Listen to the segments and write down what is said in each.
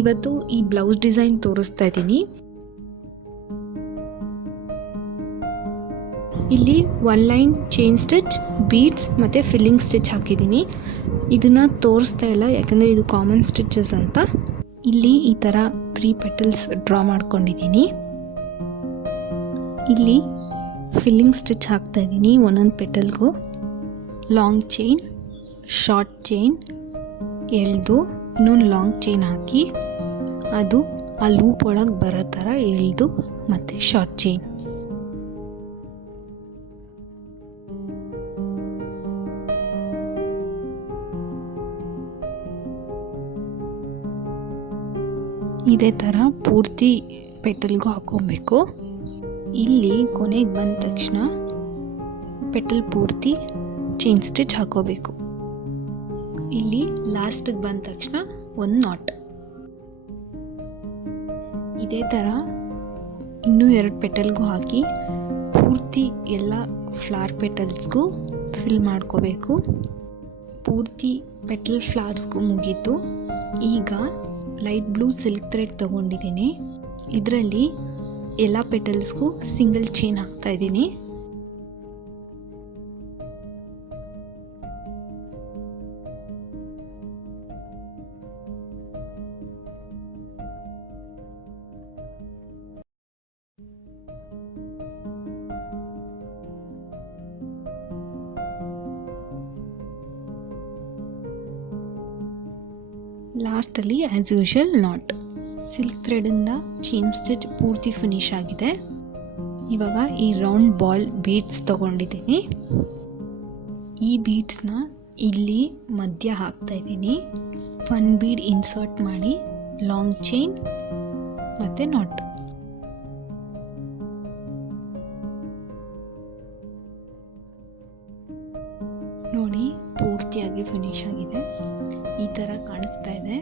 ಇವತ್ತು ಈ blouse design ತೋರಿಸ್ತಾ ಇದ್ದೀನಿ. ಇಲ್ಲಿ one line chain stitch beads ಮತ್ತು ಫಿಲ್ಲಿಂಗ್ ಸ್ಟಿಚ್ ಹಾಕಿದ್ದೀನಿ. ಇದನ್ನು ತೋರಿಸ್ತಾ ಇಲ್ಲ, ಯಾಕಂದರೆ ಇದು ಕಾಮನ್ ಸ್ಟಿಚಸ್ ಅಂತ. ಇಲ್ಲಿ ಈ ಥರ ತ್ರೀ ಪೆಟಲ್ಸ್ ಡ್ರಾ ಮಾಡ್ಕೊಂಡಿದ್ದೀನಿ. ಇಲ್ಲಿ ಫಿಲ್ಲಿಂಗ್ ಸ್ಟಿಚ್ ಹಾಕ್ತಾ ಇದ್ದೀನಿ ಒಂದೊಂದು ಪೆಟಲ್ಗೂ ಲಾಂಗ್ ಚೈನ್ ಶಾರ್ಟ್ ಚೈನ್ ಎಳೆದು ಇನ್ನೊಂದು ಲಾಂಗ್ ಚೈನ್ ಹಾಕಿ. ಅದು ಆ ಲೂಪ್ ಒಳಗೆ ಬರೋ ಥರ ಎಳೆದು ಮತ್ತು ಶಾರ್ಟ್ ಚೈನ್ ಇದೇ ಥರ ಪೂರ್ತಿ ಪೆಟಲ್ಗೂ ಹಾಕೊಬೇಕು ಇಲ್ಲಿ ಕೊನೆಗೆ ಬಂದ ತಕ್ಷಣ ಪೆಟಲ್ ಪೂರ್ತಿ ಚೈನ್ ಸ್ಟಿಚ್ ಹಾಕೋಬೇಕು ಇಲ್ಲಿ ಲಾಸ್ಟಿಗೆ ಬಂದ ತಕ್ಷಣ ಒಂದು ನಾಟ್ ಇದೇ ಥರ ಇನ್ನೂ ಎರಡು ಪೆಟಲ್ಗೂ ಹಾಕಿ ಪೂರ್ತಿ ಎಲ್ಲ ಫ್ಲವರ್ ಪೆಟಲ್ಸ್ಗೂ ಫಿಲ್ ಮಾಡ್ಕೋಬೇಕು. ಪೂರ್ತಿ ಪೆಟಲ್ ಫ್ಲವರ್ಸ್ಗೂ ಮುಗೀತು. ಈಗ ಲೈಟ್ ಬ್ಲೂ ಸಿಲ್ಕ್ ಥ್ರೆಡ್ ತೊಗೊಂಡಿದ್ದೀನಿ. ಇದರಲ್ಲಿ ಎಲ್ಲ ಪೆಟಲ್ಸ್ಗೂ ಸಿಂಗಲ್ ಚೈನ್ ಹಾಕ್ತಾ ಲಾಸ್ಟಲ್ಲಿ ಆ್ಯಸ್ ಯೂಶುವಲ್ ನಾಟ್ ಸಿಲ್ಕ್ ಥ್ರೆಡಿಂದ ಚೈನ್ ಸ್ಟಿಚ್ ಪೂರ್ತಿ ಫಿನಿಶ್ ಆಗಿದೆ. ಇವಾಗ ಈ ರೌಂಡ್ ಬಾಲ್ ಬೀಟ್ಸ್ ತೊಗೊಂಡಿದ್ದೀನಿ. ಈ ಬೀಡ್ಸ್ನ ಇಲ್ಲಿ ಮಧ್ಯ ಹಾಕ್ತಾ ಇದ್ದೀನಿ. ಒನ್ ಬೀಡ್ ಇನ್ಸರ್ಟ್ ಮಾಡಿ ಲಾಂಗ್ ಚೈನ್ ಮತ್ತು ನಾಟ್ ಪೂರ್ತಿಯಾಗಿ ಫಿನಿಶ್ ಆಗಿದೆ. ಈ ಥರ ಕಾಣಿಸ್ತಾ ಇದೆ.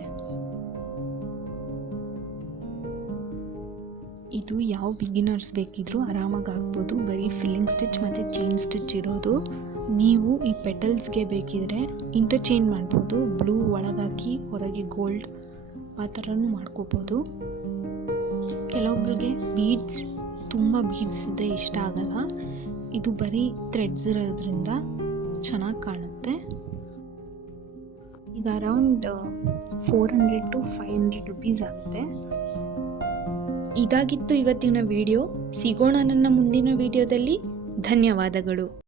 ಇದು ಯಾವ ಬಿಗಿನರ್ಸ್ ಬೇಕಿದ್ರೂ ಆರಾಮಾಗಿ ಹಾಕ್ಬೋದು ಬರೀ ಫಿಲ್ಲಿಂಗ್ ಸ್ಟಿಚ್ ಮತ್ತು ಚೈನ್ ಸ್ಟಿಚ್ ಇರೋದು. ನೀವು ಈ ಪೆಟಲ್ಸ್ಗೆ ಬೇಕಿದ್ರೆ ಇಂಟರ್ಚೇಂಜ್ ಮಾಡ್ಬೋದು. ಬ್ಲೂ ಒಳಗಾಕಿ ಹೊರಗೆ ಗೋಲ್ಡ್ ಆ ಥರನೂ ಮಾಡ್ಕೋಬೋದು. ಕೆಲವೊಬ್ರಿಗೆ ಬೀಡ್ಸ್ ತುಂಬ ಬೀಡ್ಸ್ ಇದ್ದರೆ ಇಷ್ಟ ಆಗಲ್ಲ. ಇದು ಬರೀ ಥ್ರೆಡ್ಸ್ ಇರೋದ್ರಿಂದ ಚೆನ್ನಾಗಿ ಕಾಣುತ್ತೆ. ಈಗ around four hundred to five hundred rupees ಆಗುತ್ತೆ. ಇದಾಗಿತ್ತು ಇವತ್ತಿನ ವಿಡಿಯೋ ಸಿಗೋಣ ನನ್ನ ಮುಂದಿನ ವಿಡಿಯೋದಲ್ಲಿ ಧನ್ಯವಾದಗಳು.